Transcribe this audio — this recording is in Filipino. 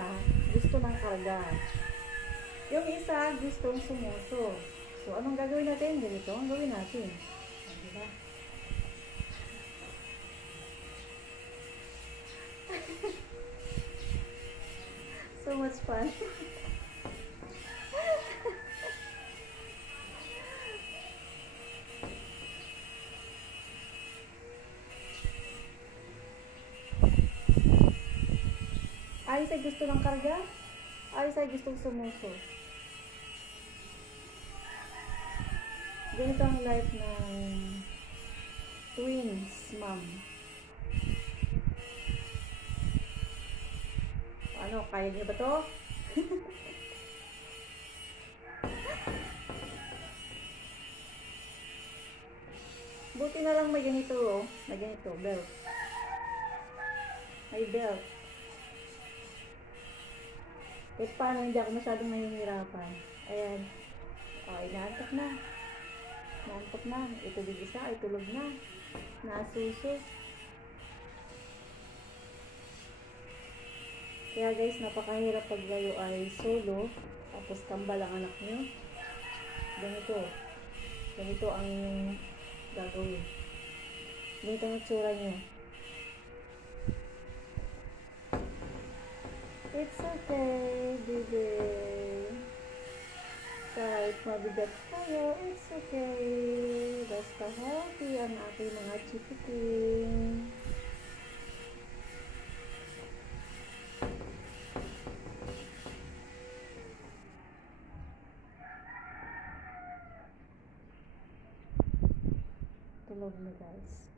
isa, gusto ng karga. Yung isa, gustong sumuso. So, anong gagawin natin? Ganito ang gawin natin. Diba? So much fun. Ayos ay gusto ng karga. Ayos ay gustong sumuso. Ganito ang life ng twins, ma'am. Ano, kaya niyo ba to? Buti na lang may ganito, oh. May ganito, belt. May belt. Kahit paano hindi ako masyadong nahihirapan. Ayan. Okay, naantok na. Naantok na. Ito din isa, ay tulog na. Nasuso. Kaya guys, napakahirap pag kayo ay solo. Tapos kambal ang anak nyo. Ganito. Ganito ang inyong gagawin. Ganito ang itsura nyo. It's okay, baby. Kahit mabigat kayo, it's okay. Basta healthy ang aking mga chikiting. Tulog na guys.